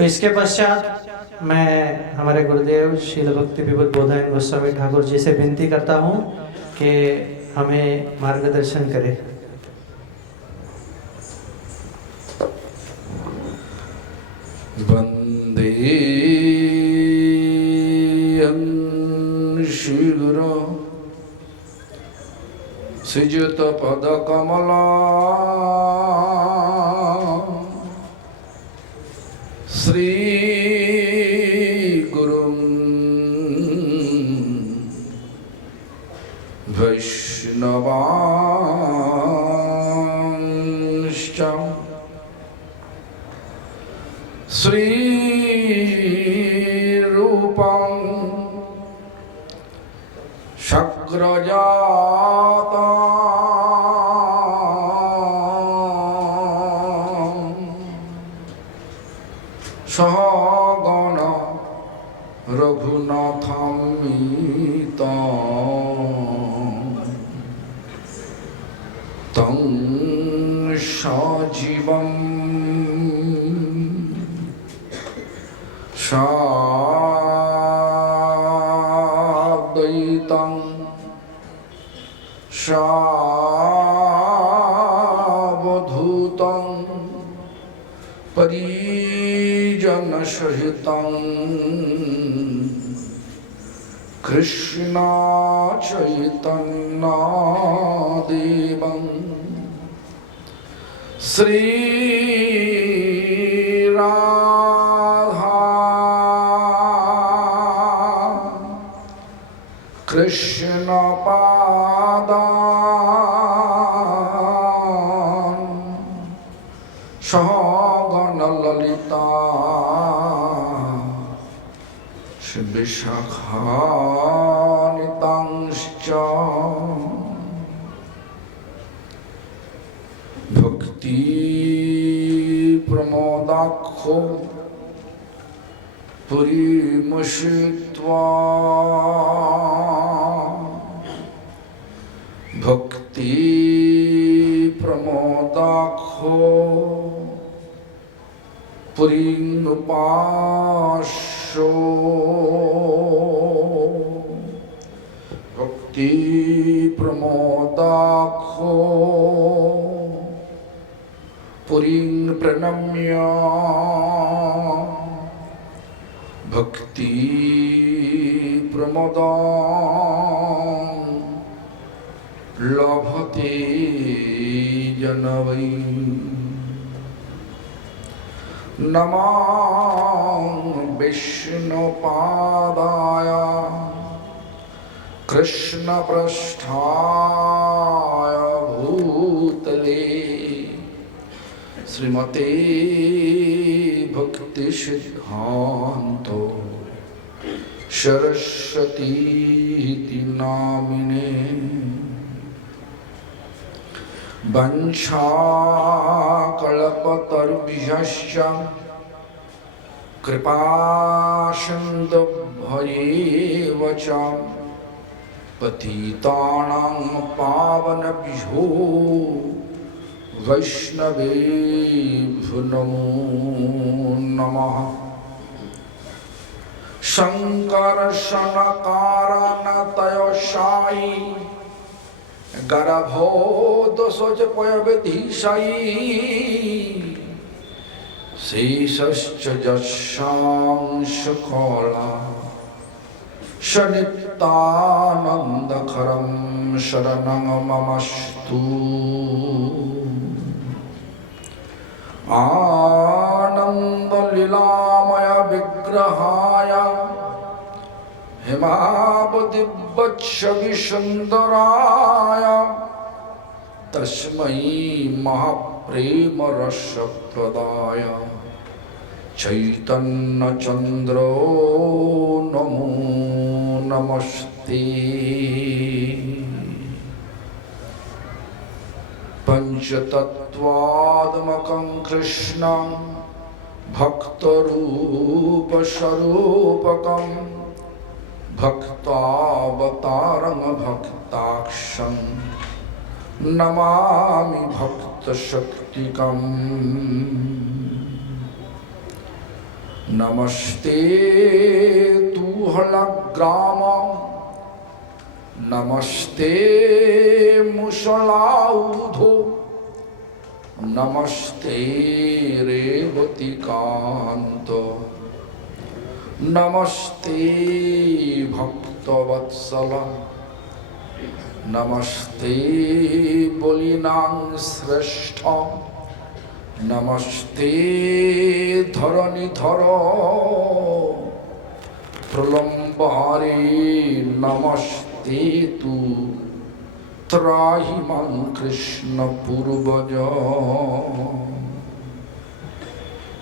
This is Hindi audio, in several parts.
तो इसके पश्चात मैं हमारे गुरुदेव श्रील भक्ति विभूत बोधायन गोस्वामी ठाकुर जी से विनती करता हूँ कि हमें मार्गदर्शन करें। वंदे श्री गुरु श्रीयुत पद कमला श्री गुरु वैष्णवांश्च श्री रूपं शक्रजाता सहगण रघुनाथान्विता तं सजीवं साद्वैतं सावधूतं परिजनसहितं कृष्ण चैतन्यदेवं श्री राधा कृष्ण पादान् सहगण ललिता विशाखान्वितांश्च भक्ति प्रमोदाख्यो पुरीमषित्वा भक्ति प्रमोदाख्यो पुरीनुपास्यो भक्ति प्रमोदाख्यो पुरीं प्रणम्य भक्ति प्रमोदां लभते जनवै नमः विष्णुपादाय कृष्णपृष्ठाय भूतले श्रीमते भक्तिसिद्धान्तो सरस्वतीति नामिने वंशाकल्पतरुभ्यश्च कृपासिन्धुभ्यैव च पतितानां पावनेभ्यो वैष्णवेभ्यो नमो नमः। संकर्षणकारणतयशायी गर्भोदशोचपयविधिशायी शेषश्च यशांशकला सनित्यानन्दकरं शरणं ममस्तु। आनन्दलीलामय विग्रहाय हेमावदिवत्सविसुन्दराय तस्मै महाप्रेमरसप्रदाय चैतन्यचन्द्रो नमो नमस्ते। पंचतत्वात्मकं कृष्णं भक्तरूपस्वरूपकं भक्तावतारं भक्ताक्षं नमामि भक्तशक्तिकम्। नमस्ते तूहलग्राम नमस्ते मुसलाउधो नमस्ते रेवतिकान्त नमस्ते भक्तवत्सल नमस्ते बलिनां श्रेष्ठ नमस्ते धरणिधर प्रलम्बारे नमस्ते तु त्राहि मां कृष्ण पूर्वज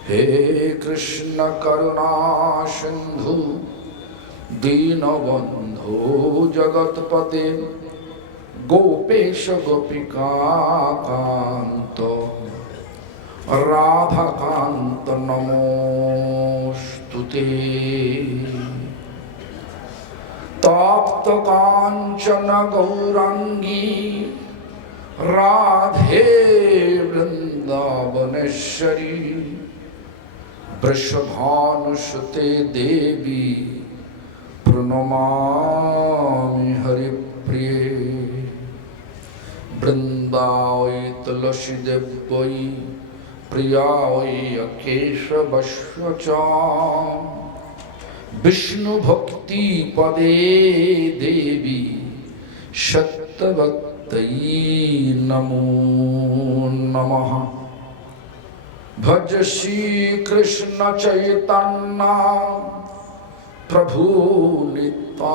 हे कृष्ण करुणा सिंधु दीनबंधु जगतपते गोपेश गोपिका कांत राधाकांत नमोस्तुते तप्त कांचन गौरांगी राधे वृंदावनेश्वरी वृषभानुसुते देवी प्रणमामि हरिप्रिये वृंदावै तुलसी देव्यै प्रियायै केशवस्य च विष्णु भक्ति पदे देवी सत्यवत्यै नमो नमः भज श्री कृष्ण चैतन्य प्रभु नित्यानंद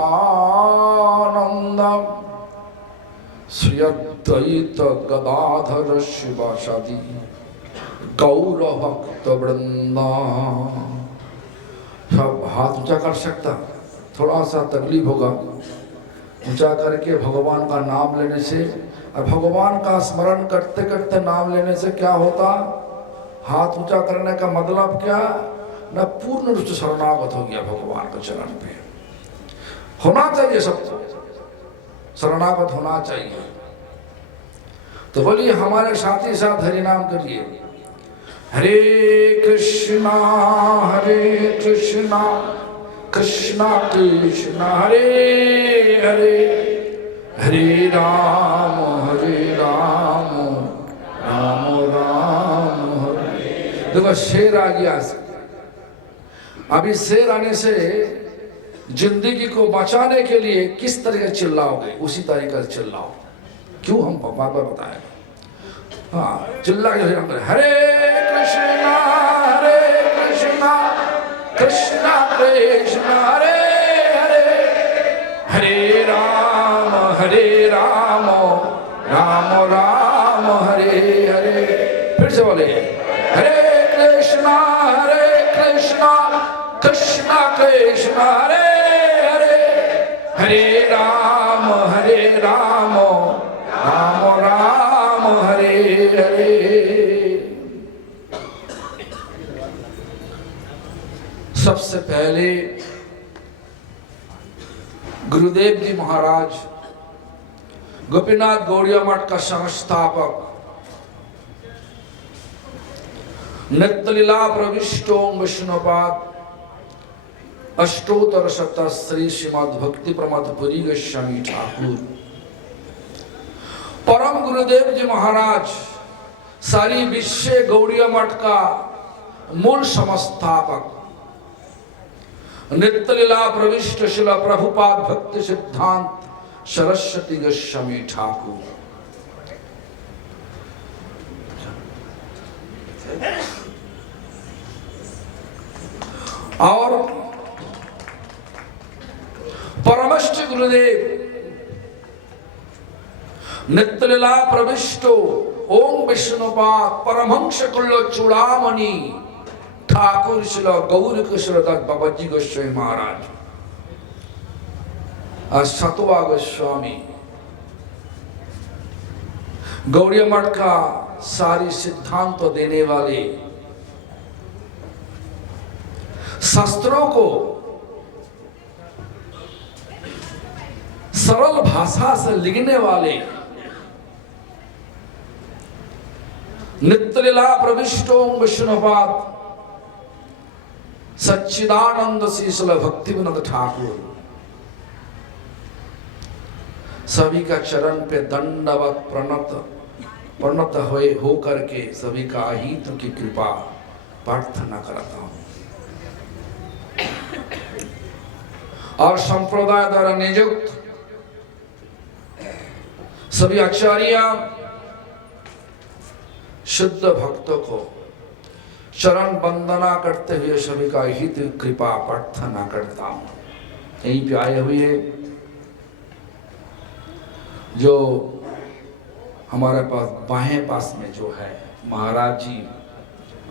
श्री अद्वैत गदाधर शिवासादि गौर भक्त वृंदा। सब हाथ ऊंचा कर सकता, थोड़ा सा तकलीफ होगा। ऊंचा करके भगवान का नाम लेने से, और भगवान का स्मरण करते करते नाम लेने से क्या होता? हाथ ऊंचा करने का मतलब क्या? न पूर्ण रूप से शरणागत हो गया भगवान के चरण पे। होना चाहिए सबको, शरणागत होना चाहिए। तो बोलिए हमारे साथी साथ हरि नाम करिए। हरे कृष्णा कृष्णा कृष्णा हरे हरे, हरे राम राम राम हरे। देखो शेर आ गया। अभी शेर आने से जिंदगी को बचाने के लिए किस तरह चिल्लाओगे, उसी तरीके से चिल्लाओ। क्यों हम बार बार बताए? हाँ, चिल्ला के हरे कृष्णा कृष्णा कृष्णा हरे हरे, हरे राम राम राम हरे हरे। फिर से बोले हरे कृष्णा कृष्णा कृष्णा हरे हरे, हरे राम राम राम हरे हरे। सबसे पहले गुरुदेव जी महाराज गोपीनाथ गौड़िया मठ का संस्थापक, नित्यलीला प्रविष्टो विष्णुपाद अष्टोत्तर शत श्री श्रीमद् भक्ति प्रमथ पुरी गोस्वामी ठाकुर, परम गुरुदेव जी महाराज सारी विश्व गौड़िया मठ का मूल संस्थापक, नित्यलीला प्रविष्ट शिल प्रभुपाद भक्ति सिद्धांत सरस्वती गोस्वामी ठाकुर। और परमश्च गुरुदेव नित्यलीला प्रविष्टो ओम विष्णुपाद परमहंस कुल्लो चूड़ामणि ठाकुर शिल गौर किशोर दत्त बाबाजी गोस्वामी महाराज और सतवा गोस्वामी गौड़िया मठ का सारी सिद्धांत तो देने वाले, शास्त्रों को सरल भाषा से लिखने वाले, नित्यलीला प्रविष्टो विष्णुपाद सच्चिदानंद शीशल भक्ति विनोद ठाकुर सभी का चरण पे दंडवत प्रणत हो करके सभी का हित की कृपा प्रार्थना करता हूं और संप्रदाय द्वारा नियुक्त सभी आचार्य शुद्ध भक्तों को चरण वंदना करते हुए सभी का हित कृपा प्रार्थना करता हूं। यहीं पे आए हुए जो हमारे पास बाएं पास में जो है महाराज जी,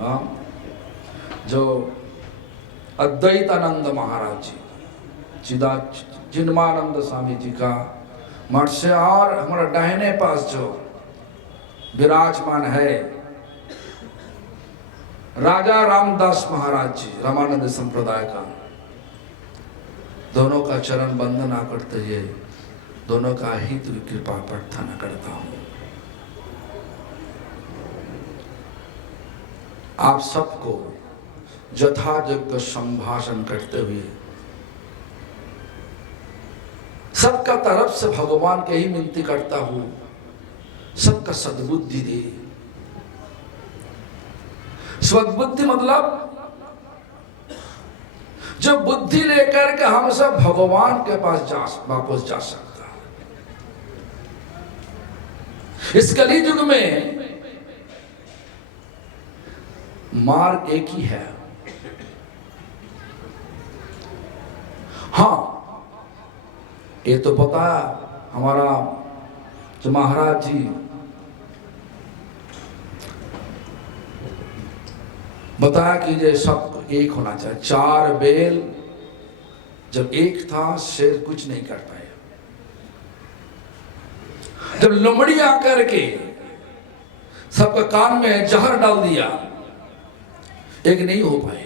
हाँ, जो अद्वैतानंद महाराज जी, चिन्मानंद स्वामी जी का मठ से, और हमारा दाहिने पास जो विराजमान है राजा रामदास महाराज जी रामानंद संप्रदाय का, दोनों का चरण वंदना करते हुए दोनों का हित कृपा प्रार्थना करता हूं। आप सबको यथायोग्य संभाषण करते हुए सबका तरफ से भगवान के ही विनती करता हूं, सबका सद्बुद्धि दे। सद्बुद्धि मतलब जो बुद्धि लेकर के हम सब भगवान के पास वापस जा सकता है। इस कली युग में मार्ग एक ही है। हाँ, ये तो पता हमारा जो महाराज जी बताया कि ये सब एक होना चाहिए। चार बेल जब एक था, शेर कुछ नहीं कर पाया। जब लोमड़ी आकर के सबके कान में जहर डाल दिया, एक नहीं हो पाए,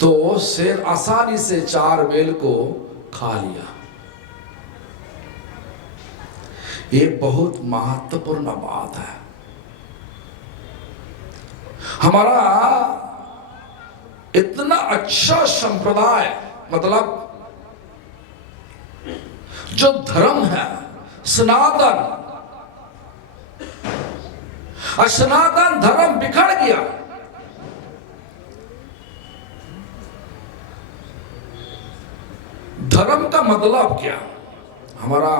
तो शेर आसानी से चार बेल को खा लिया। ये बहुत महत्वपूर्ण बात है। हमारा इतना अच्छा संप्रदाय, मतलब जो धर्म है सनातन, और सनातन धर्म बिखर गया। धर्म का मतलब क्या? हमारा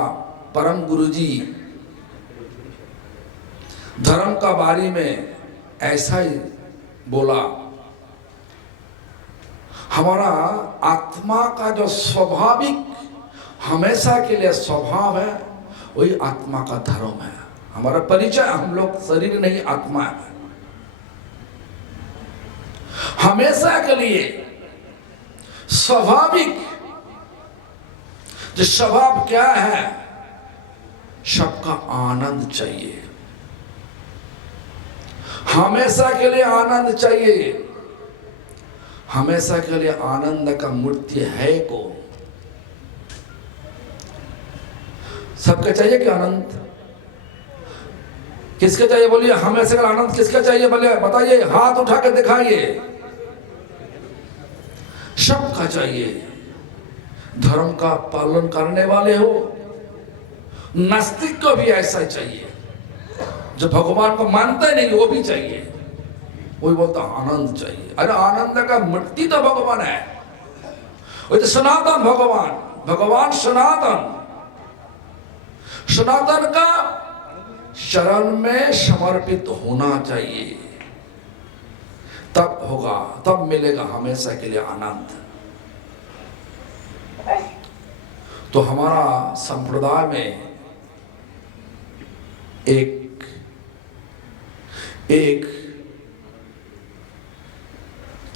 परम गुरुजी धर्म का बारे में ऐसा ही बोला, हमारा आत्मा का जो स्वाभाविक हमेशा के लिए स्वभाव है, वही आत्मा का धर्म है। हमारा परिचय, हम लोग शरीर नहीं आत्मा है। हमेशा के लिए स्वाभाविक जो स्वभाव क्या है, सबका आनंद चाहिए। हमेशा के लिए आनंद चाहिए। हमेशा के लिए आनंद का मूर्ति है कौन? सबके चाहिए कि आनंद? किसके चाहिए बोलिए? हमेशा का आनंद किसका चाहिए बोलिए? बताइए, हाथ उठा कर दिखाइए। सबका चाहिए। धर्म का पालन करने वाले हो, नास्तिक को भी ऐसा ही चाहिए। जो भगवान को मानता नहीं वो भी चाहिए। वही बोलता आनंद चाहिए। अरे आनंद का मूर्ति तो भगवान है, वो तो सनातन भगवान। भगवान सनातन, सनातन का शरण में समर्पित होना चाहिए, तब होगा, तब मिलेगा हमेशा के लिए आनंद। तो हमारा संप्रदाय में एक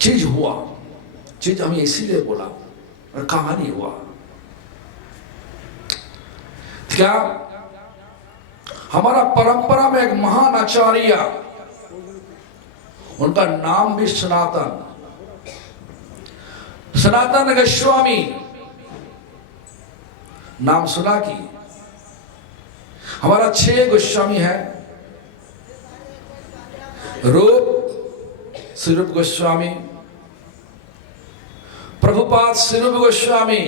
चीज हुआ, चीज हमें इसीलिए बोला और कहानी हुआ क्या? हमारा परंपरा में एक महान आचार्य, उनका नाम भी सनातन, सनातन गोस्वामी नाम सुना कि? हमारा 6 गोस्वामी है। रूप श्रीरूप गोस्वामी, प्रभुपाद श्रीरूप गोस्वामी,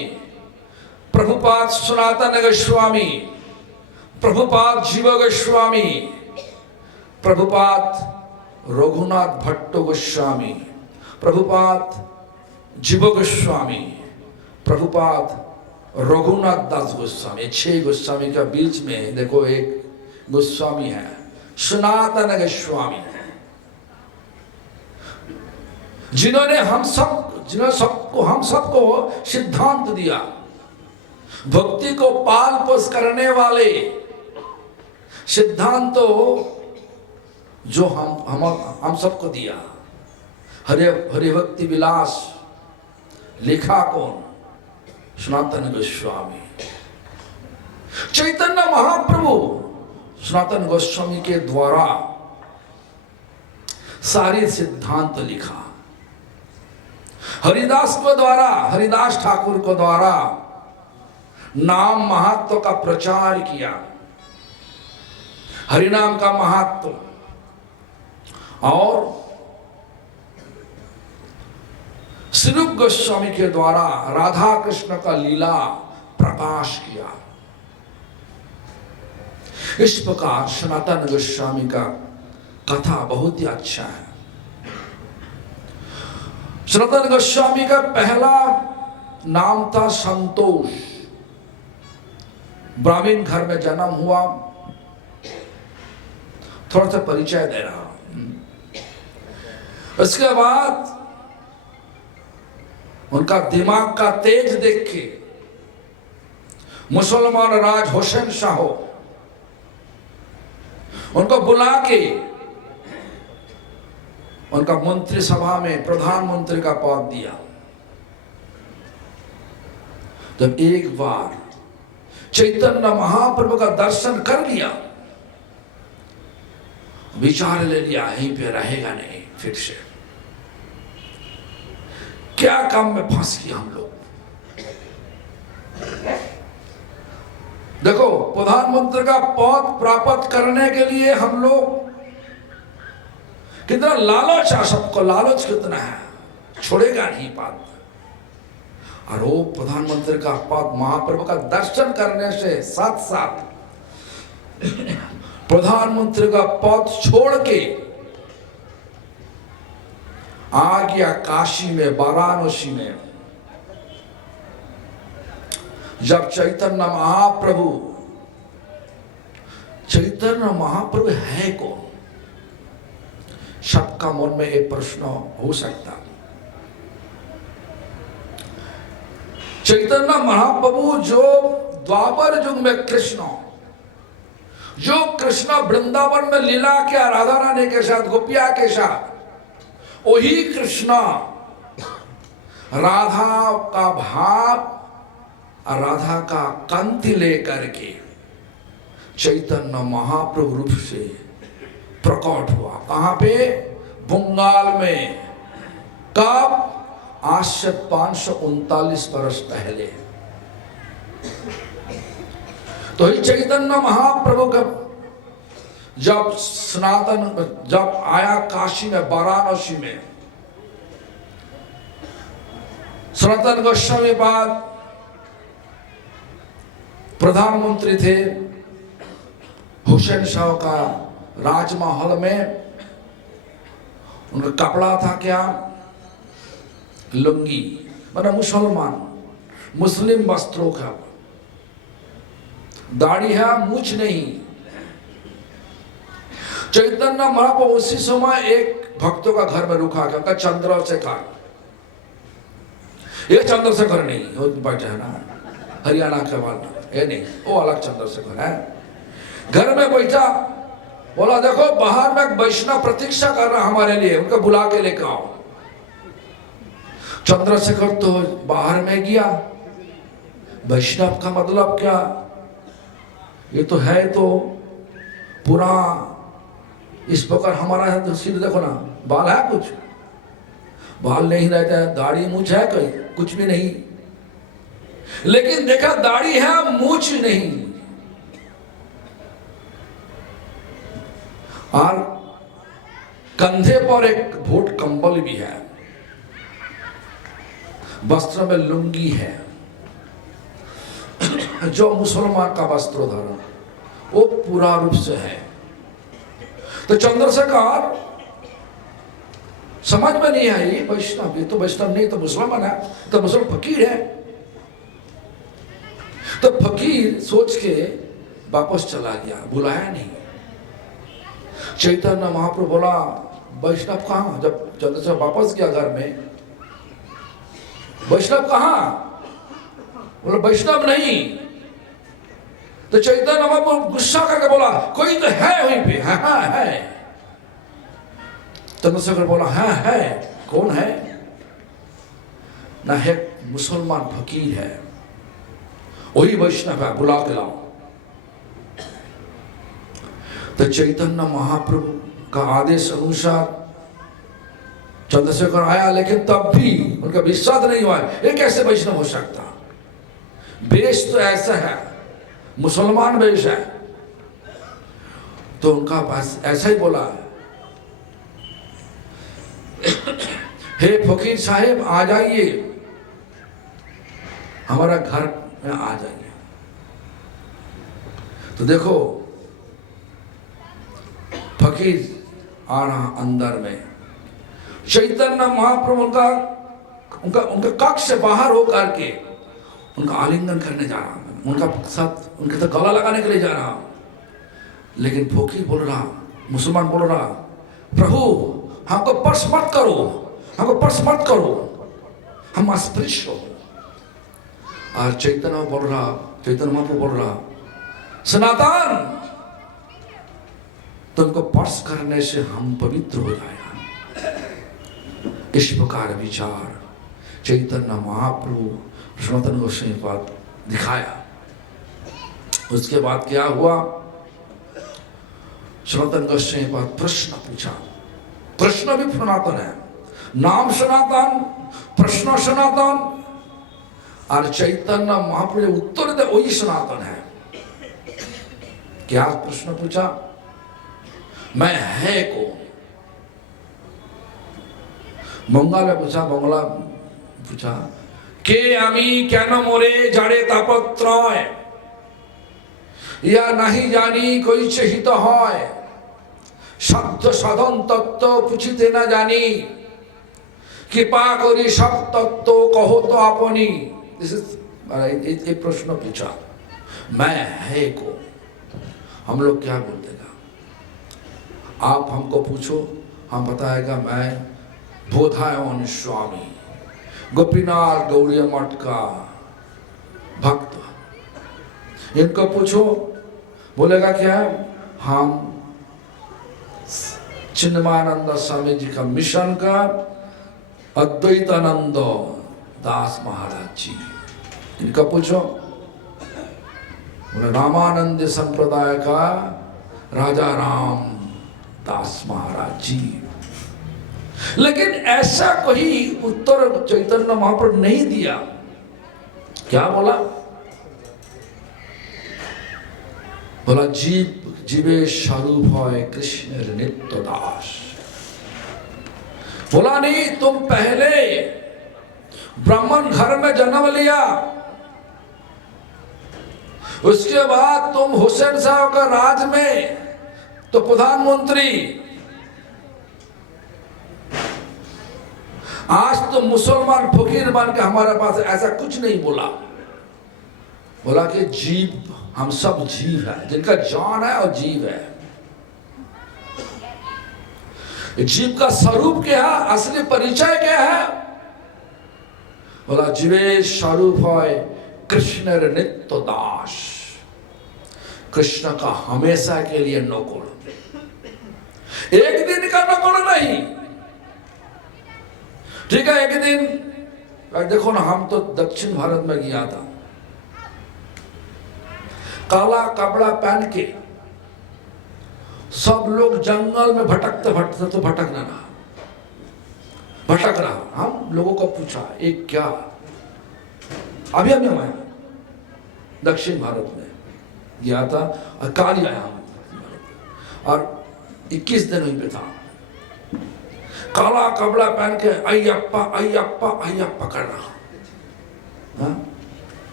प्रभुपाद सनातन गोस्वामी, प्रभुपाद जीव गोस्वामी, प्रभुपाद रघुनाथ भट्ट गोस्वामी, प्रभुपाद जीव गोस्वामी, प्रभुपाद रघुनाथ दास गोस्वामी। 6 गोस्वामी का बीच में देखो एक गोस्वामी है सनातन गोस्वामी, जिन्होंने हम सबको सिद्धांत दिया, भक्ति को पाल पोस करने वाले सिद्धांतों जो हम सबको दिया। हरि भक्ति विलास लिखा कौन? सनातन गोस्वामी। चैतन्य महाप्रभु सनातन गोस्वामी के द्वारा सारे सिद्धांत लिखा। हरिदास को द्वारा, हरिदास ठाकुर को द्वारा नाम महत्व का प्रचार किया, हरिनाम का महत्व, और श्रीरूप गोस्वामी के द्वारा राधा कृष्ण का लीला प्रकाश किया। इस प्रकार सनातन गोस्वामी का कथा बहुत ही अच्छा है। सनातन गोस्वामी का पहला नाम था संतोष। ब्राह्मण घर में जन्म हुआ। थोड़ा सा परिचय दे रहा हूं। उसके बाद उनका दिमाग का तेज देख के मुसलमान राज हुसैन शाह उनको बुला के उनका मंत्री सभा में प्रधानमंत्री का पद दिया। जब एक बार चैतन्य महाप्रभु का दर्शन कर लिया, विचार ले लिया यहीं पे रहेगा नहीं, फिर से क्या काम में फंस गया हम लोग। देखो, प्रधानमंत्री का पद प्राप्त करने के लिए हम लोग कितना लालच है, सबको लालच कितना है, छोड़ेगा नहीं पद। और वो प्रधानमंत्री का पद, महाप्रभु का दर्शन करने से साथ साथ प्रधानमंत्री का पद छोड़ के आ गया काशी में, वाराणसी में। जब चैतन्य महाप्रभु है कौन? सबका मन में एक प्रश्न हो सकता। चैतन्य महाप्रभु जो द्वापर युग में कृष्ण वृंदावन में लीला किया राधा रानी के साथ, गोपिया के साथ, वही कृष्ण राधा का भाव, राधा का कांति लेकर के चैतन्य महाप्रभु रूप से प्रकट हुआ। कहां पे? बंगाल में। कब? आज से 539 वर्ष पहले। तो ही चैतन्य महाप्रभु का जब आया काशी में, वाराणसी में, सनातन गोस्वामी बाद प्रधानमंत्री थे हुसैन शाह का राजमहल में। उनका कपड़ा था क्या? लुंगी, मतलब मुस्लिम वस्त्रों का। दाढ़ी है, मूछ नहीं। चैतन्य महाप्रभु उसी समय एक भक्तों का घर में रुका गया, उनका चंद्रशेखर। ये चंद्रशेखर नहीं, वो बैठे है ना हरियाणा के वाला, ये नहीं, वो अलग चंद्रशेखर है। घर में बैठा, बोला देखो बाहर में वैष्णव प्रतीक्षा कर रहा हमारे लिए, उनको बुला के लेकर आओ। चंद्रशेखर तो बाहर में गया। वैष्णव का मतलब क्या? ये तो है तो पूरा इस प्रकार हमारा तो सिर देखो ना, बाल है कुछ? बाल नहीं रहता है, दाढ़ी मूछ है कोई? कुछ भी नहीं। लेकिन देखा दाढ़ी है, मूछ नहीं। और कंधे पर एक भोट कंबल भी है, वस्त्र में लुंगी है, जो मुसलमान का वस्त्र धारण वो पूरा रूप से है। तो चंद्रशेखर समझ में नहीं आई, वैष्णव, ये तो वैष्णव नहीं तो मुसलमान है, तो मुसलमान फकीर है। तो फकीर सोच के वापस चला गया, बुलाया नहीं। चैतन्य महाप्रभु बोला वैष्णव कहाँ? जब चंद्रशेखर वापस गया घर में, वैष्णव कहाँ? बोला वैष्णव नहीं। तो चैतन्य महाप्रभु गुस्सा करके बोला कोई तो है वहीं पे। हाँ हाँ है। चंद्रशेखर बोला हाँ है। कौन है? ना है, मुसलमान फकीर है, वही वैष्णव है, बुला के लाओ। तो चैतन्य महाप्रभु का आदेश अनुसार चंद्रशेखर आया, लेकिन तब भी उनका विश्वास नहीं हुआ ये कैसे वैष्णव हो सकता। वेश तो ऐसा है, मुसलमान वेश है। तो उनका पास ऐसा ही बोला हे फकीर साहेब आ जाइए, हमारा घर में आ जाइए। तो देखो फकीर आ रहा अंदर में, चैतन्य महाप्रभु उनका उनका उनके कक्ष से बाहर होकर के उनका आलिंगन करने जा रहा, उनका साथ उनके साथ गला लगाने के लिए जा रहा। लेकिन फकीर बोल रहा, मुसलमान बोल रहा प्रभु हमको स्पर्श मत करो, हमको स्पर्श मत करो, हम अस्पृश्य हो। और चैतन्य बोल रहा, चैतन्य महाप्रभु बोल रहा सनातन तुमको स्पर्श करने से हम पवित्र हो जाएगा। इस प्रकार विचार चैतन्य महाप्रभु सनातन गोस्वामी पाद दिखाया। उसके बाद क्या हुआ? सनातन गोस्वामी पाद प्रश्न पूछा। प्रश्न भी सनातन है, नाम सनातन, प्रश्न सनातन, और चैतन्य महाप्रभु उत्तर दे वही सनातन है। क्या प्रश्न पूछा? मैं है कौन? बंगाले पूछा, बंगला पूछा के आमी केन मोरे जाड़े तापत्रय या नहीं जानी कोई चहित है, शब्द साधन तत्व पूछते न जानी, कृपा करी सब तत्व कहो तो अपनी। ये प्रश्न पूछा, मैं है को हम लोग क्या बोल देगा? आप हमको पूछो, हम बताएगा मैं बोधायन स्वामी गोपीनाथ गौड़िया मठ का भक्त। इनको पूछो, बोलेगा क्या? हम चिन्मयानंद स्वामी जी का मिशन का अद्वैतानंद दास महाराज जी। इनका पूछो, बोले रामानंद संप्रदाय का राजा राम दास महाराज जी। लेकिन ऐसा कोई उत्तर चैतन्य महाप्रभु नहीं दिया। क्या बोला? बोला जीव जीवे स्वरूप है कृष्ण नित्य दास। बोला नहीं, तुम पहले ब्राह्मण घर में जन्म लिया, उसके बाद तुम हुसैन साहब का राज में तो प्रधानमंत्री, आज तो मुसलमान फकीर बन के हमारे पास ऐसा कुछ नहीं बोला। बोला कि जीव, हम सब जीव है, जिनका जान है और जीव है। जीव का स्वरूप क्या है, असली परिचय क्या है? बोला जीवे स्वरूप है कृष्ण नित्य दास, कृष्ण का हमेशा के लिए नौकर, एक दिन का नौकर नहीं। ठीक है, एक दिन देखो ना, हम तो दक्षिण भारत में गया था, काला कपड़ा पहन के सब लोग जंगल में भटकते भटकते, तो भटकना रहा, भटक रहा। हम लोगों को पूछा एक क्या, अभी अभी मैं दक्षिण भारत में गया था और काल आया हूं, और 21 दिन वहीं पे था। काला कपड़ा पहन के अय्यप्पा अय्यप्पा अय्यप्पा कर रहा। हाँ?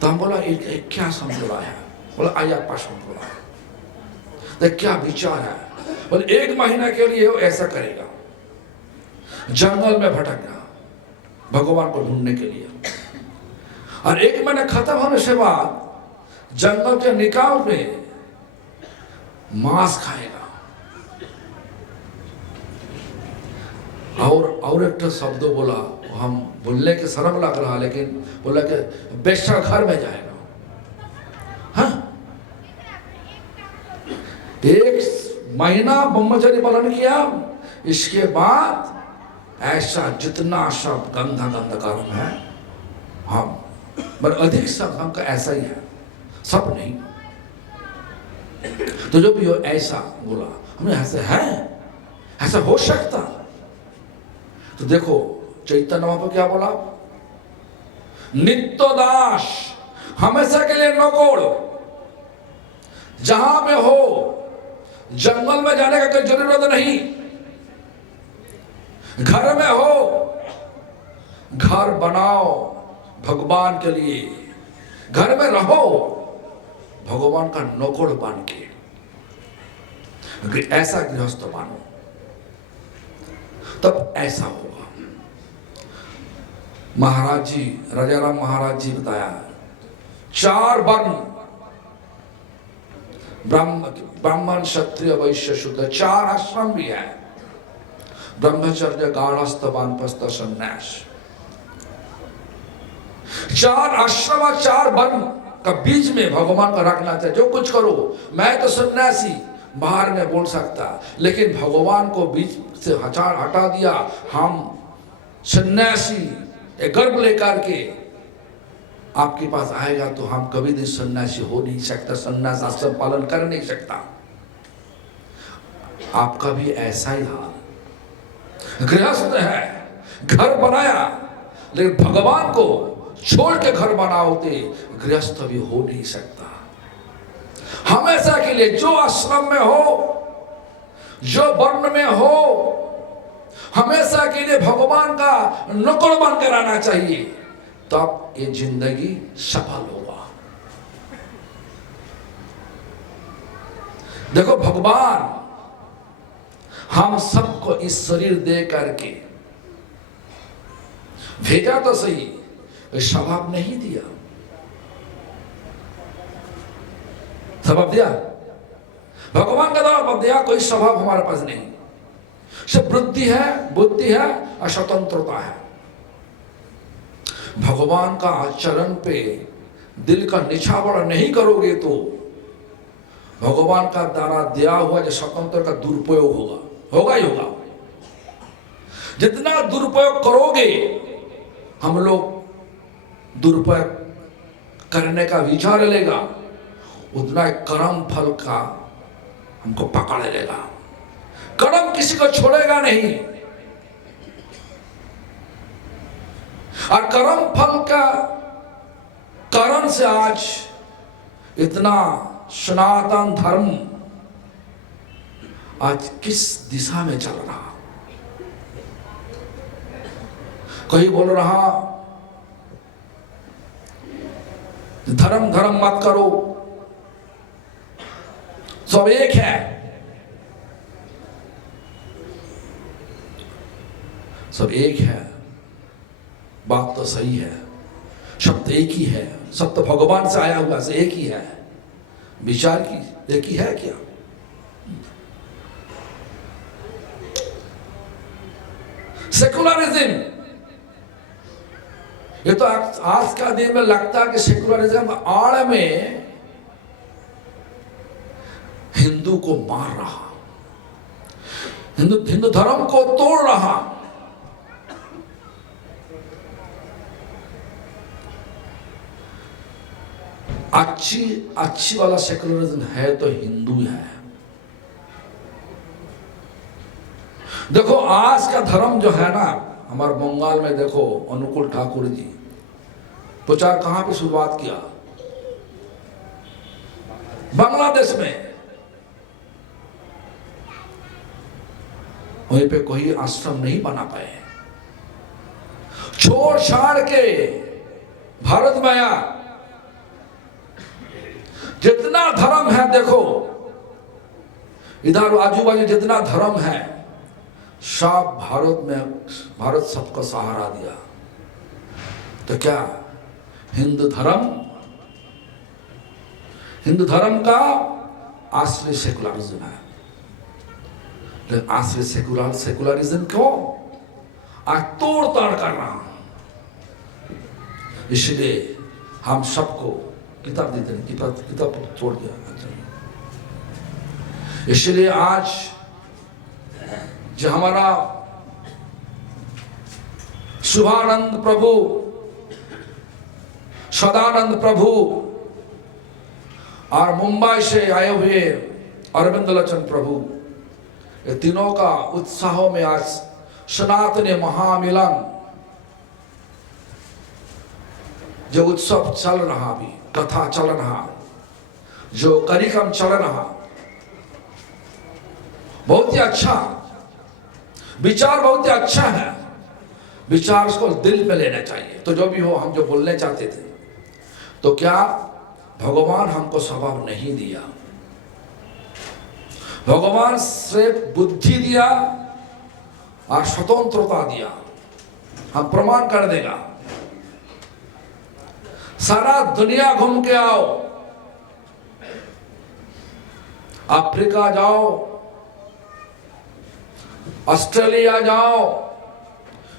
तो हम बोला ये क्या समझ रहा है? बोला अय्यप्पा समझ रहा है। तो क्या विचार है? बोले 1 महीना के लिए वो ऐसा करेगा, जंगल में भटकना भगवान को ढूंढने के लिए, और 1 महीना खत्म होने से बाद जंगल के निकाल में मांस खाएगा। और एक तो शब्द बोला, हम बोलने के शर्म लग रहा, लेकिन बोला कि बेशा घर में जाएगा। हाँ? 1 महीना ब्रह्मचर्य पालन किया, इसके बाद ऐसा जितना सब गंधा गंधा कर्म है, हम पर अधिक सब हमका ऐसा ही है, सब नहीं। तो जो भी हो ऐसा बोला, हमने ऐसे है, ऐसा हो सकता। तो देखो चैतन्य महाप्रभु क्या बोला, नित्य दास, हमेशा के लिए नौकोड़, जहां में हो, जंगल में जाने का कोई जरूरत नहीं, घर में हो, घर बनाओ भगवान के लिए, घर में रहो भगवान का नौकर बन के, ऐसा गृहस्थ मानो, तब ऐसा होगा। महाराज जी, राजाराम महाराज जी बताया 4 वर्ण, ब्राह्मण क्षत्रिय वैश्य शूद्र, 4 आश्रम भी है, ब्रह्मचर्य गाढ़स्थ वानप्रस्थ संन्यास, 4 आश्रम और 4 वर्ण का बीच में भगवान को रखना चाहिए। जो कुछ करो, मैं तो सन्यासी बाहर में बोल सकता, लेकिन भगवान को बीच से हटा दिया, हम सन्यासी एक गर्व लेकर के आपके पास आएगा तो हम कभी भी सन्यासी हो नहीं सकता, सन्यास आश्रम पालन कर नहीं सकता। आपका भी ऐसा ही हाल, गृहस्थ है, घर बनाया, लेकिन भगवान को छोड़ के घर बनाओते गृहस्थ भी हो नहीं सकता। हमेशा के लिए जो आश्रम में हो, जो वर्ण में हो, हमेशा के लिए भगवान का नौकर बनकर रहना चाहिए, तब ये जिंदगी सफल होगा। देखो भगवान हम सबको इस शरीर दे करके भेजा तो सही, स्वभाव नहीं दिया। स्वभाव दिया भगवान का द्वारा दिया, कोई स्वभाव हमारे पास नहीं, सिर्फ वृत्ति है, बुद्धि है और स्वतंत्रता है। भगवान का आचरण पे दिल का निछावर नहीं करोगे तो भगवान का द्वारा दिया हुआ जो स्वतंत्र का दुरुपयोग होगा ही होगा। जितना दुरुपयोग करोगे, हम लोग दुरुपयोग करने का विचार लेगा, उतना कर्म फल का हमको पकड़ लेगा। कर्म किसी को छोड़ेगा नहीं, और कर्म फल का कारण से आज इतना सनातन धर्म आज किस दिशा में चल रहा। कोई बोल रहा धर्म धर्म मत करो, सब एक है, सब एक है। बात तो सही है, शब्द एक ही है, सब तो भगवान से आया हुआ से एक ही है, विचार की एक ही है क्या? सेकुलरिज्म, ये तो आज का दिन में लगता है कि सेकुलरिज्म आड़ में हिंदू को मार रहा, हिंदू धर्म को तोड़ रहा। अच्छी वाला सेकुलरिज्म है तो हिंदू है। देखो आज का धर्म जो है ना, हमारे बंगाल में देखो अनुकूल ठाकुर जी प्रचार कहां पे शुरुआत किया? बांग्लादेश में। वहीं पे कोई आश्रम नहीं बना पाए। छोड़ छाड़ के भारत में आया, जितना धर्म है देखो, इधर आजू बाजू जितना धर्म है सब भारत में, भारत सबको सहारा दिया। तो क्या हिंदू धर्म का असली सेकुलरिज्म है। लेकिन असली सेकुलरिज्म को आज तोड़ ताड़ कर रहा। इसलिए हम सबको किताब देते हैं, किताब छोड़ दिया। इसलिए आज जो हमारा शुभानंद प्रभु, सदानंद प्रभु और मुंबई से आए हुए अरविंद लोचन प्रभु, ये तीनों का उत्साह में आज सनातन महामिलन जो उत्सव चल रहा, भी कथा चल रहा, जो कार्यक्रम चल रहा, बहुत ही अच्छा विचार, बहुत ही अच्छा है। विचार उसको दिल में लेना चाहिए। तो जो भी हो, हम जो बोलने चाहते थे, तो क्या भगवान हमको स्वभाव नहीं दिया, भगवान सिर्फ बुद्धि दिया और स्वतंत्रता दिया। हम प्रमाण कर देगा। सारा दुनिया घूम के आओ, अफ्रीका जाओ, ऑस्ट्रेलिया जाओ,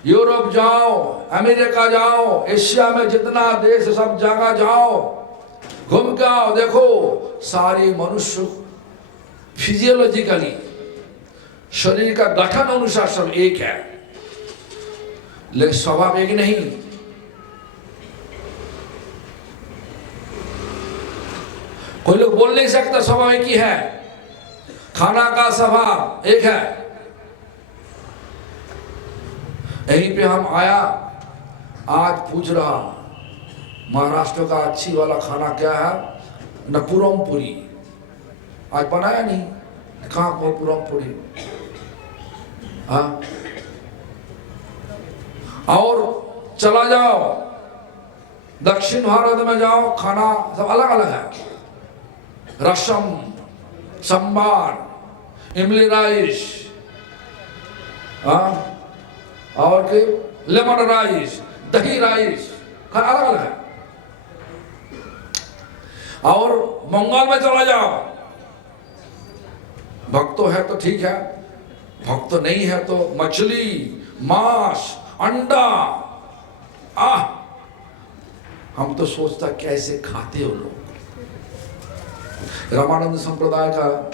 यूरोप जाओ, अमेरिका जाओ, एशिया में जितना देश सब जगह जाओ, घूम के आओ, देखो सारी मनुष्य फिजियोलॉजिकली शरीर का गठन अनुसार सब एक है, लेकिन स्वभाव एक नहीं। कोई लोग बोल नहीं सकता स्वभाव एक ही है, खाना का स्वभाव एक है। यहीं पे हम आया, आज पूछ रहा महाराष्ट्र का अच्छी वाला खाना क्या है, न पुरम पूरी। आज बनाया नहीं, कहाँ पुरम पूरी। हाँ, और चला जाओ दक्षिण भारत में जाओ, खाना सब अलग अलग है। रसम, सांबार, इमली राइस, हाँ, और के लेमन राइस, दही राइस, खाना अलग अलग है। और बंगाल में चला जाओ, भक्त है तो ठीक है, भक्त नहीं है तो मछली, मांस, अंडा। हम तो सोचता कैसे खाते हो लोग। रामानंद संप्रदाय का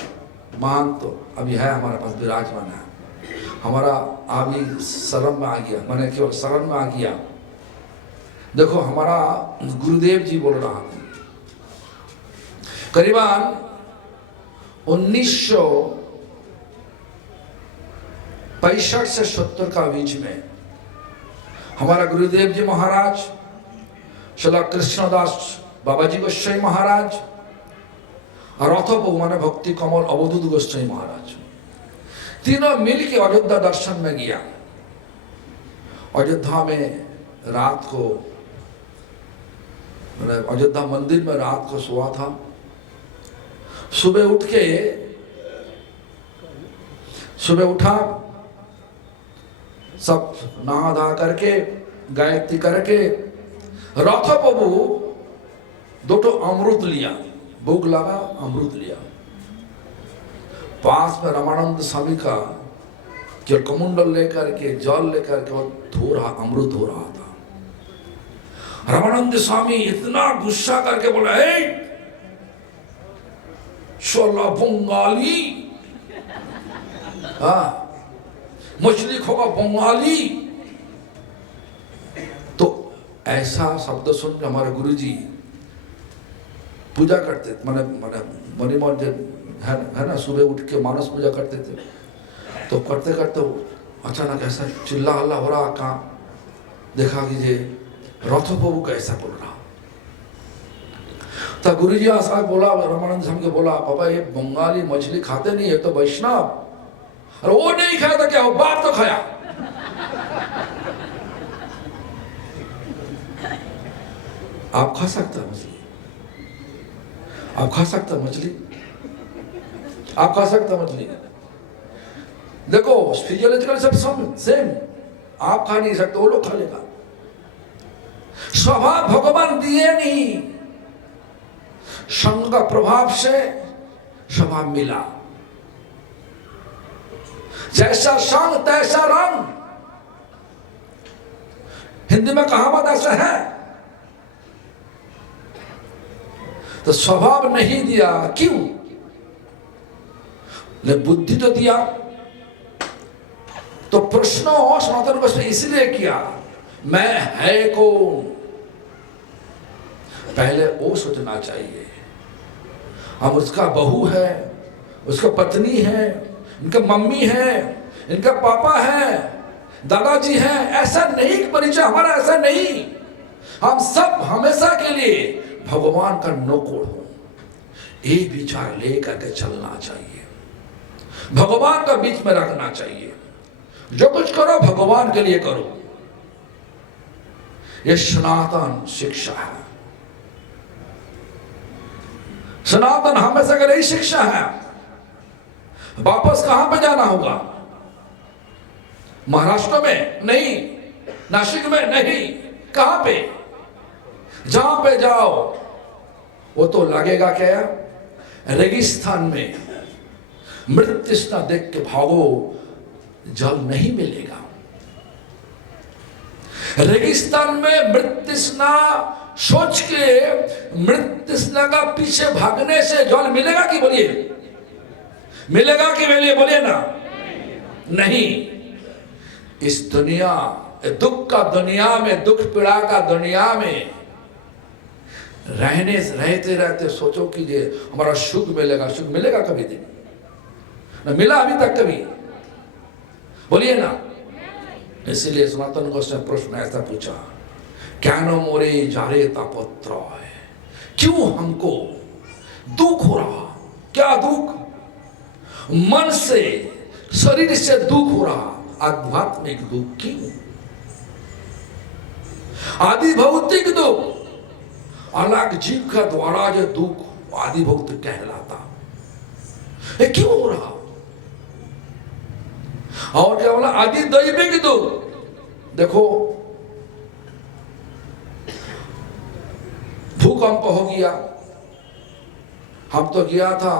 महान तो अभी है हमारे पास, विराजमान है। हमारा अभी शरण में आ गया, मैंने केवल शरण में आ गया। देखो हमारा गुरुदेव जी बोल रहा है, करीबन 1965 से 70 का बीच में हमारा गुरुदेव जी महाराज, श्रील कृष्णदास बाबा जी गोस्वामी महाराज और अथो माने भक्ति कमल अवधूत गोस्वामी महाराज, तीनों मिल के अयोध्या दर्शन में गया। अयोध्या में रात को, अयोध्या मंदिर में रात को सोया था। सुबह उठा, सब नहा धा करके गायत्री करके रथ प्रभु दो अमृत लिया, भूख लगा, अमृत लिया। पास में रामानंद स्वामी का केवल कमुंडल लेकर के, जल लेकर के वो अमृत धो रहा था। रामानंद स्वामी इतना गुस्सा करके बोला, हे शोला बंगाली, हाँ मछली खोगा बंगाली। तो ऐसा शब्द सुन के हमारे गुरुजी पूजा करते, माने मणिमोहन जी है ना, सुबह उठ के मानस पूजा करते थे। तो करते करते अचानक ऐसा चिल्ला हल्ला हो रहा, कहाँ देखा कि ये रथ प्रभु कैसा बोल रहा। तो गुरुजी आशा बोला, रामानंद स्वामी को बोला, पापा ये बंगाली मछली खाते नहीं है तो वैष्णव, और वो नहीं खाया तो क्या हो, बाप तो खाया। आप खा सकता मछली? आप खा सकता मछली? आप खा सकता मछली? देखो फिजियोलॉजिकल सब सेम, आप खा नहीं सकते, वो लोग खा लेगा। स्वभाव भगवान दिए नहीं, संग का प्रभाव से स्वभाव मिला। जैसा संग तैसा रंग, हिंदी में कहावत ऐसा है। तो स्वभाव नहीं दिया, क्यों? ले बुद्धि तो दिया। तो प्रश्न सनातन गोस्वामी इसलिए किया, मैं है कौन? पहले वो सोचना चाहिए। हम उसका बहू है, उसका पत्नी है, इनका मम्मी है, इनका पापा है, दादाजी है, ऐसा नहीं परिचय हमारा, ऐसा नहीं। हम सब हमेशा के लिए भगवान का नौकर हो, एक विचार लेकर के चलना चाहिए, भगवान का बीच में रखना चाहिए। जो कुछ करो भगवान के लिए करो, यह सनातन शिक्षा है। सनातन हमेशा का यही शिक्षा है। वापस कहां पे जाना होगा? महाराष्ट्र में नहीं, नासिक में नहीं, कहां पे? जहां पे जाओ वो तो लगेगा क्या? रेगिस्तान में मृत तृष्णा देख के भागो, जल नहीं मिलेगा। रेगिस्तान में मृत तृष्णा सोच के मृत तृष्णा का पीछे भागने से जल मिलेगा कि बोलिए? मिलेगा कि बोलिए ना? नहीं। इस दुनिया, दुख का दुनिया में, दुख पीड़ा का दुनिया में रहते रहते सोचो कीजिए हमारा सुख मिलेगा। सुख मिलेगा कभी दिन? ना मिला अभी तक कभी, बोलिए ना। इसलिए सनातन गोस्वामी प्रश्न ऐसा पूछा, क्या नो मोरे जारे तापत्र है, क्यों हमको दुख हो रहा? क्या दुख? मन से, शरीर से दुख हो रहा, आध्यात्मिक दुख क्यों? आदि भौतिक दुख, अलग जीव का द्वारा जो दुख आदि भौतिक कहलाता, ये क्यों हो रहा? और क्या बोला? आदि दैविक दुख। देखो भूकंप हो गया, हम तो गया था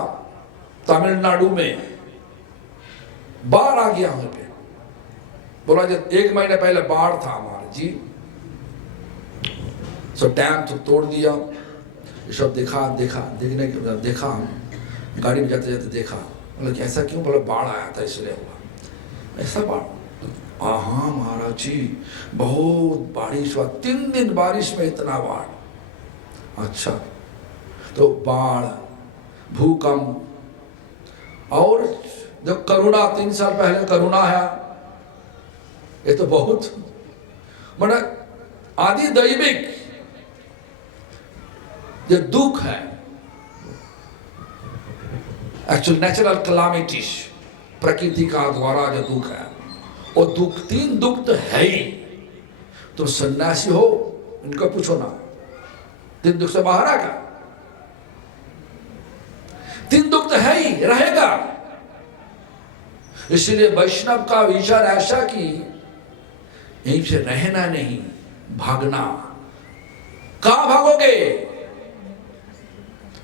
तमिलनाडु में, बाढ़ आ गया वहां पे। बोला जब 1 महीने पहले बाढ़ था हमारे जी, सो डैम तो तोड़ दिया। ये सब देखा हम गाड़ी में जाते जाते देखा। बोला कि ऐसा क्यों? बोला बाढ़ आया था इसलिए हुआ ऐसा। बाढ़? हाँ महाराज जी, बहुत बारिश हुआ, 3 दिन बारिश में इतना बाढ़। अच्छा, तो बाढ़, भूकंप और जो करुणा 3 साल पहले करुणा है, ये तो बहुत माना आदि दैविक जो दुख है, एक्चुअल नेचुरल कैलामिटीज, प्रकृति का द्वारा जो दुख है, वो दुख 3 दुख तो है ही। तुम सन्यासी हो, इनको पूछो ना, 3 दुख से बाहर आएगा? 3 दुख तो है ही, रहेगा। इसलिए वैष्णव का विचार ऐसा कि यहीं से रहना नहीं, भागना। कहां भागोगे?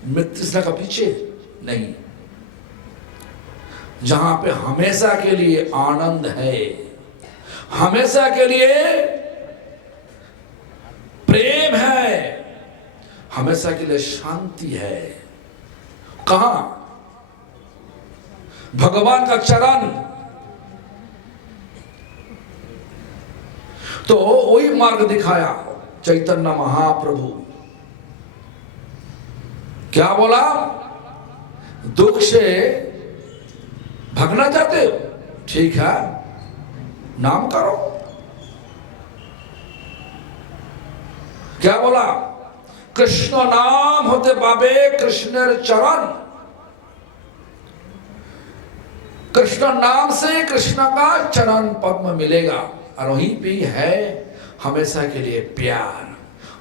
मृत्यु का पीछे नहीं, जहां पे हमेशा के लिए आनंद है, हमेशा के लिए प्रेम है, हमेशा के लिए शांति है। कहां? भगवान का चरण। तो वही मार्ग दिखाया चैतन्य महाप्रभु। क्या बोला? दुख से भागना चाहते हो? ठीक है, नाम करो। क्या बोला? कृष्ण नाम होते बाबे कृष्णेर चरण। कृष्ण नाम से कृष्ण का चरण पद्म मिलेगा और वहीं पे है हमेशा के लिए प्यार,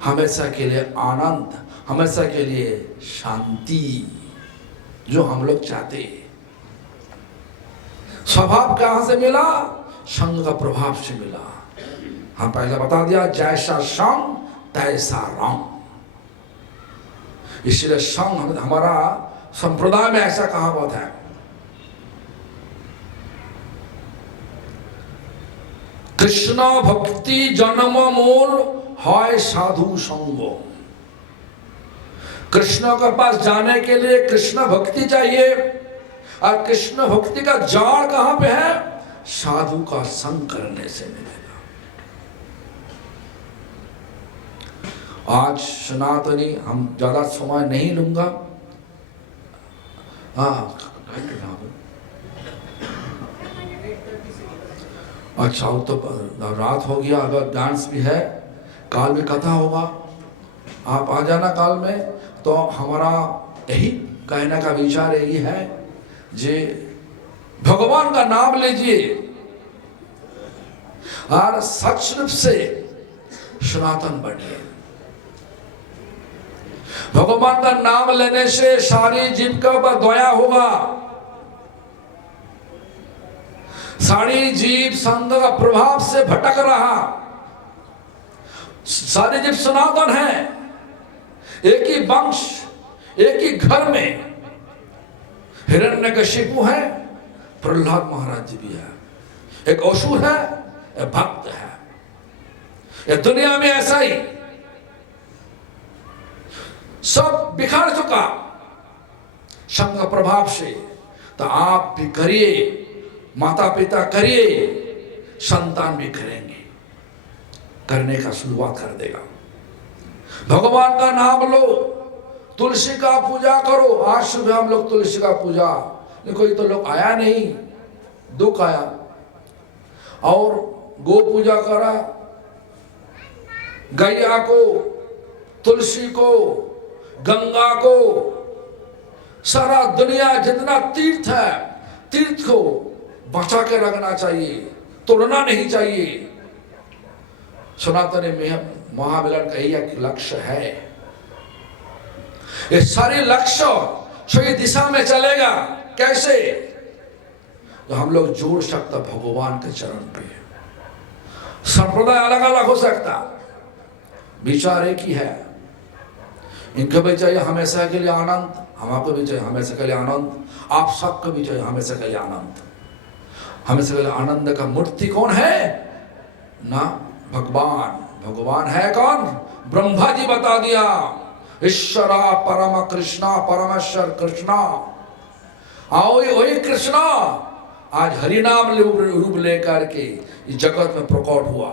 हमेशा के लिए आनंद, हमेशा के लिए शांति, जो हम लोग चाहते हैं। स्वभाव कहां से मिला? संग का प्रभाव से मिला। हम पहले बता दिया, जैसा संग तैसा रंग। इसलिए संग हमारा संप्रदाय में ऐसा कहावत है, कृष्ण भक्ति जन्म मूल है साधु संग। कृष्ण के पास जाने के लिए कृष्ण भक्ति चाहिए, और कृष्ण भक्ति का जड़ कहां पे है? साधु का संग करने से मिलेगा। आज सनातनी, हम ज्यादा समय नहीं लूंगा। अच्छा, तो रात हो गया, अगर डांस भी है, काल में कथा होगा, आप आ जाना काल में। तो हमारा यही कहने का विचार यही है, जे भगवान का नाम लीजिए और सच रूप से सनातन बनिए। भगवान का नाम लेने से सारी जीव के ऊपर दया होगा। सारी जीव संग का प्रभाव से भटक रहा, सारे जीव सनातन है, एक ही वंश, एक ही घर में। हिरण्यकशिपु है, प्रहलाद महाराज जी भी है, एक असुर है, एक भक्त है। ये दुनिया में ऐसा ही सब बिखर चुका संग प्रभाव से। तो आप भी करिए, माता पिता करिए, संतान भी करेंगे, करने का शुरुआत कर देगा। भगवान का नाम लो, तुलसी का पूजा करो। आज सुबह हम लोग तुलसी का पूजा, कोई तो लोग आया नहीं, दुख आया। और गो पूजा करा, गैया को, तुलसी को, गंगा को, सारा दुनिया जितना तीर्थ है, तीर्थ को बचा के रखना चाहिए, तोड़ना नहीं चाहिए। सनातन में महामिलन का यही लक्ष्य है। ये सारे लक्ष्य सही दिशा में चलेगा। कैसे? तो हम लोग जोड़ सकता भगवान के चरण पे। संप्रदाय अलग अलग हो सकता, विचार एक ही है। इनको भी चाहिए हमेशा के लिए आनंद, हमको भी चाहिए हमेशा के लिए आनंद, आप सबको भी चाहिए हमेशा के लिए आनंद। हमेशा के लिए आनंद का मूर्ति कौन है? ना भगवान। भगवान है कौन? ब्रह्मा जी बता दिया, ईश्वरा परम कृष्णा, परमेश्वर कृष्णा। आओ वही कृष्णा आज हरिनाम रूप लेकर के इस जगत में प्रकट हुआ।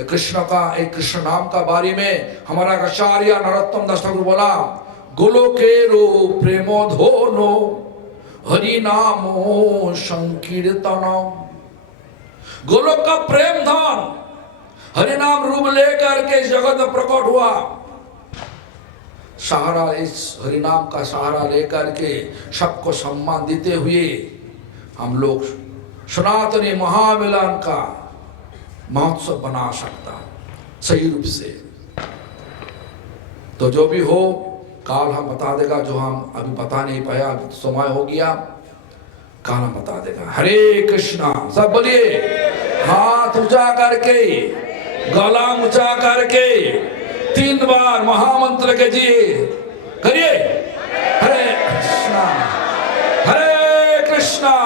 कृष्ण का, एक कृष्ण नाम का बारे में हमारा आचार्य नरोत्तम दास ठाकुर बोला, गोलोकेरो प्रेमो धोनो हरि नामो संकीर्तनम। गोलोक का प्रेम धन हरि नाम रूप लेकर के जगत में प्रकट हुआ। सहारा, इस हरि नाम का सहारा लेकर के सबको सम्मान देते हुए हम लोग सनातनी महामिलन का महोत्सव बना सकता सही रूप से। तो जो भी हो काल हम बता देगा, जो हम अभी बता नहीं पाया, समय हो गया, काल हम बता देगा। हरे कृष्णा, सब बोलिए, हाथ ऊंचा करके, गला ऊंचा करके 3 बार महामंत्र के जी करिए। हरे कृष्णा, हरे कृष्णा,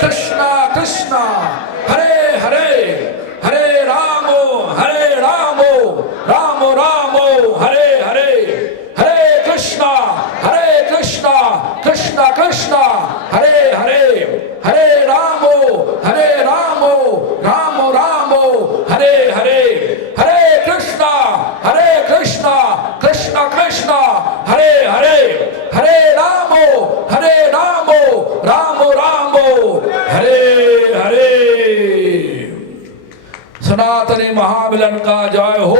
कृष्णा कृष्णा हरे हरे, हरे रामो रामो रामो हरे हरे, हरे कृष्णा कृष्णा कृष्णा हरे हरे, हरे रामो रामो हरे हरे, हरे कृष्णा कृष्णा कृष्णा हरे हरे, हरे रामो रामो हरे हरे। सनातनी महामिलन का जय हो।